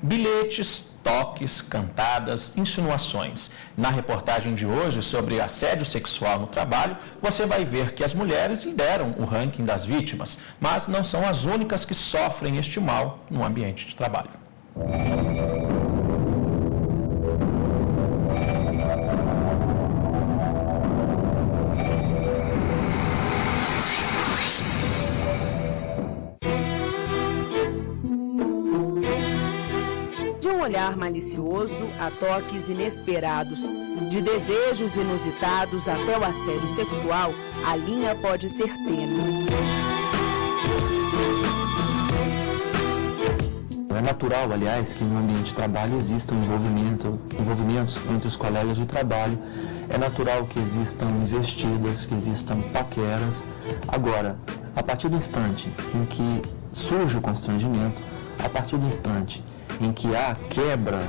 Bilhetes, toques, cantadas, insinuações. Na reportagem de hoje sobre assédio sexual no trabalho, você vai ver que as mulheres lideram o ranking das vítimas, mas não são as únicas que sofrem este mal no ambiente de trabalho. De um olhar malicioso a toques inesperados, de desejos inusitados até o assédio sexual, a linha pode ser tênue. É natural, aliás, que no ambiente de trabalho existam envolvimentos entre os colegas de trabalho. É natural que existam investidas, que existam paqueras. Agora, a partir do instante em que surge o constrangimento, a partir do instante em que há quebra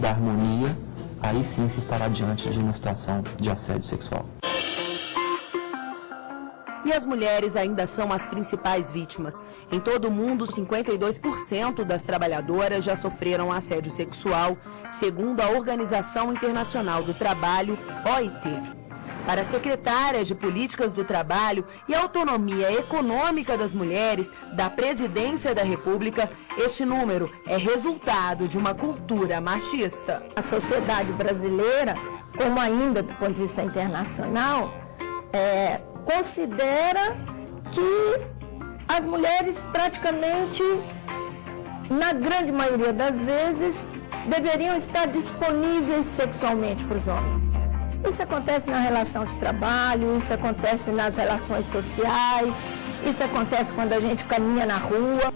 da harmonia, aí sim se estará diante de uma situação de assédio sexual. E as mulheres ainda são as principais vítimas. Em todo o mundo, 52% das trabalhadoras já sofreram assédio sexual, segundo a Organização Internacional do Trabalho, OIT. Para a secretária de Políticas do Trabalho e Autonomia Econômica das Mulheres da Presidência da República, este número é resultado de uma cultura machista. A sociedade brasileira, como ainda do ponto de vista internacional, considera que as mulheres praticamente, na grande maioria das vezes, deveriam estar disponíveis sexualmente para os homens. Isso acontece na relação de trabalho, isso acontece nas relações sociais, isso acontece quando a gente caminha na rua.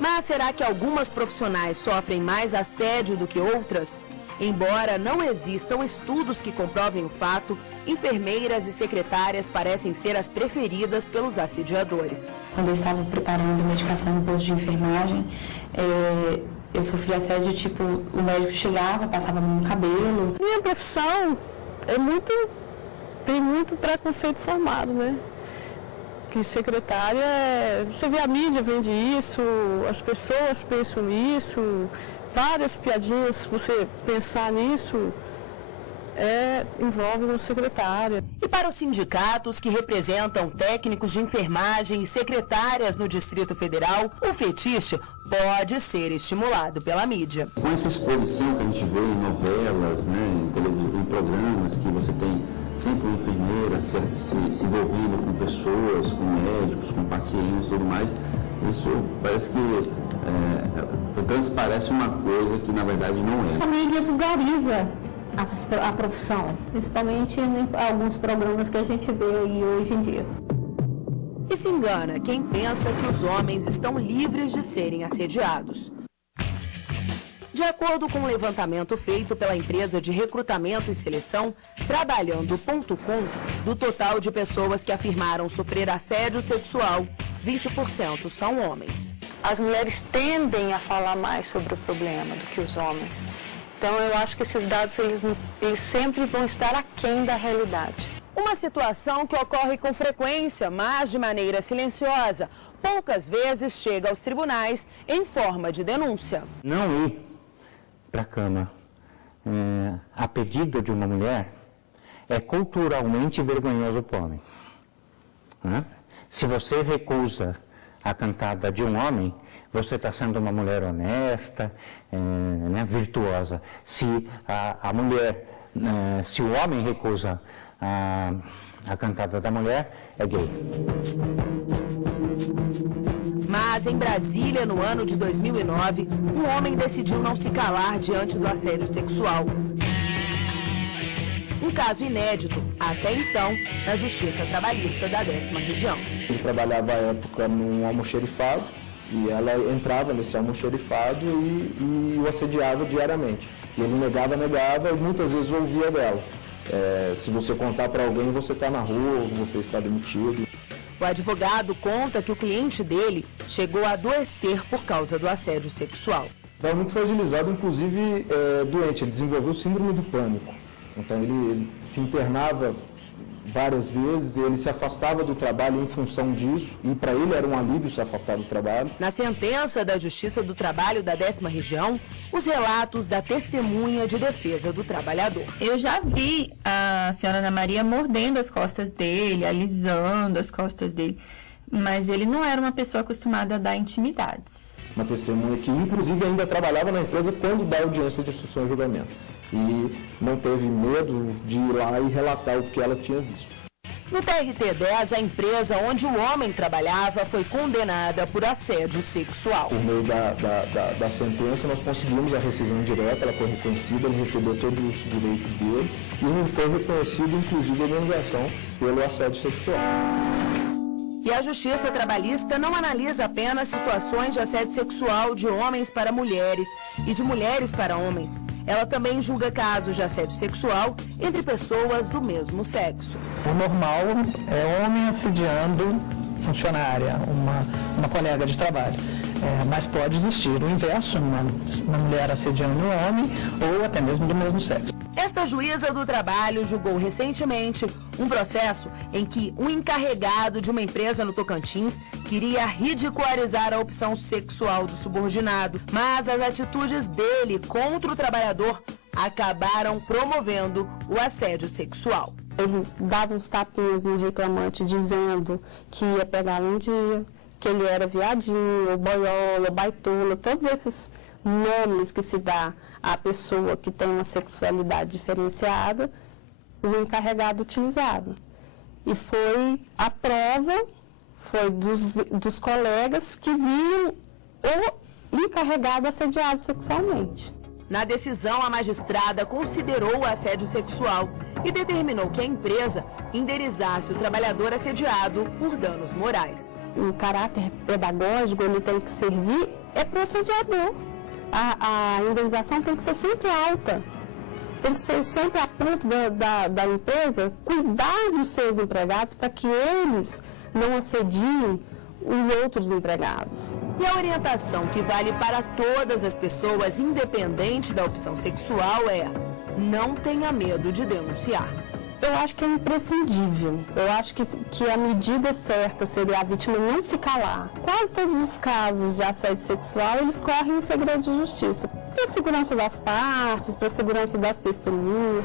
Mas será que algumas profissionais sofrem mais assédio do que outras? Embora não existam estudos que comprovem o fato, enfermeiras e secretárias parecem ser as preferidas pelos assediadores. Quando eu estava preparando medicação no posto de enfermagem, eu sofri assédio, tipo, o médico chegava, passava a mão no cabelo. Minha profissão tem muito preconceito formado, né? Que secretária, você vê a mídia vende isso, as pessoas pensam nisso, várias piadinhas, se você pensar nisso, envolve uma secretária. E para os sindicatos que representam técnicos de enfermagem e secretárias no Distrito Federal, o fetiche pode ser estimulado pela mídia. Com essa exposição que a gente vê em novelas, né, em programas, que você tem sempre uma enfermeira se envolvendo com pessoas, com médicos, com pacientes e tudo mais, isso parece que transparece uma coisa que na verdade não é. A mídia vulgariza a profissão, principalmente em alguns programas que a gente vê aí hoje em dia. E se engana quem pensa que os homens estão livres de serem assediados. De acordo com um levantamento feito pela empresa de recrutamento e seleção, Trabalhando.com, do total de pessoas que afirmaram sofrer assédio sexual, 20% são homens. As mulheres tendem a falar mais sobre o problema do que os homens. Então, eu acho que esses dados eles sempre vão estar aquém da realidade. Uma situação que ocorre com frequência, mas de maneira silenciosa. Poucas vezes chega aos tribunais em forma de denúncia. Não ir para a cama a pedido de uma mulher é culturalmente vergonhoso para o homem. Né? Se você recusa a cantada de um homem, você está sendo uma mulher honesta, virtuosa. Se a mulher, se o homem recusa a cantada da mulher, é gay. Mas em Brasília, no ano de 2009, um homem decidiu não se calar diante do assédio sexual. Um caso inédito, até então, na Justiça Trabalhista da 10ª Região. Ele trabalhava à época num almoxerifado e ela entrava nesse almoxerifado e o assediava diariamente. E ele negava e muitas vezes ouvia dela. Se você contar para alguém, você está na rua, você está demitido. O advogado conta que o cliente dele chegou a adoecer por causa do assédio sexual. Estava muito fragilizado, inclusive doente, ele desenvolveu síndrome do pânico. Então ele se internava várias vezes, ele se afastava do trabalho em função disso, e para ele era um alívio se afastar do trabalho. Na sentença da Justiça do Trabalho da 10ª Região, os relatos da testemunha de defesa do trabalhador. Eu já vi a senhora Ana Maria mordendo as costas dele, alisando as costas dele, mas ele não era uma pessoa acostumada a dar intimidades. Uma testemunha que, inclusive, ainda trabalhava na empresa quando da audiência de instrução e julgamento. E não teve medo de ir lá e relatar o que ela tinha visto. No TRT-10, a empresa onde o homem trabalhava foi condenada por assédio sexual. Por meio da sentença, nós conseguimos a rescisão direta, ela foi reconhecida, ele recebeu todos os direitos dele e foi reconhecido, inclusive, a indenização pelo assédio sexual. E a Justiça Trabalhista não analisa apenas situações de assédio sexual de homens para mulheres e de mulheres para homens. Ela também julga casos de assédio sexual entre pessoas do mesmo sexo. O normal é homem assediando funcionária, uma colega de trabalho. Mas pode existir o inverso, uma mulher assediando um homem ou até mesmo do mesmo sexo. Esta juíza do trabalho julgou recentemente um processo em que um encarregado de uma empresa no Tocantins queria ridicularizar a opção sexual do subordinado, mas as atitudes dele contra o trabalhador acabaram promovendo o assédio sexual. Ele dava uns tapinhos no reclamante dizendo que ia pegar um dia, que ele era viadinho, ou boiola, ou baitola, todos esses nomes que se dá à pessoa que tem uma sexualidade diferenciada, o encarregado utilizava. E foi a prova, foi dos colegas que viam o encarregado assediado sexualmente. Na decisão, a magistrada considerou o assédio sexual e determinou que a empresa indenizasse o trabalhador assediado por danos morais. O caráter pedagógico ele tem que servir para o assediador. A indenização tem que ser sempre alta, tem que ser sempre a ponto da empresa cuidar dos seus empregados para que eles não assediem os outros empregados. E a orientação que vale para todas as pessoas, independente da opção sexual, é: não tenha medo de denunciar. Eu acho que é imprescindível. Eu acho que a medida certa seria a vítima não se calar. Quase todos os casos de assédio sexual, eles correm em segredo de justiça. Para a segurança das partes, para a segurança das testemunhas.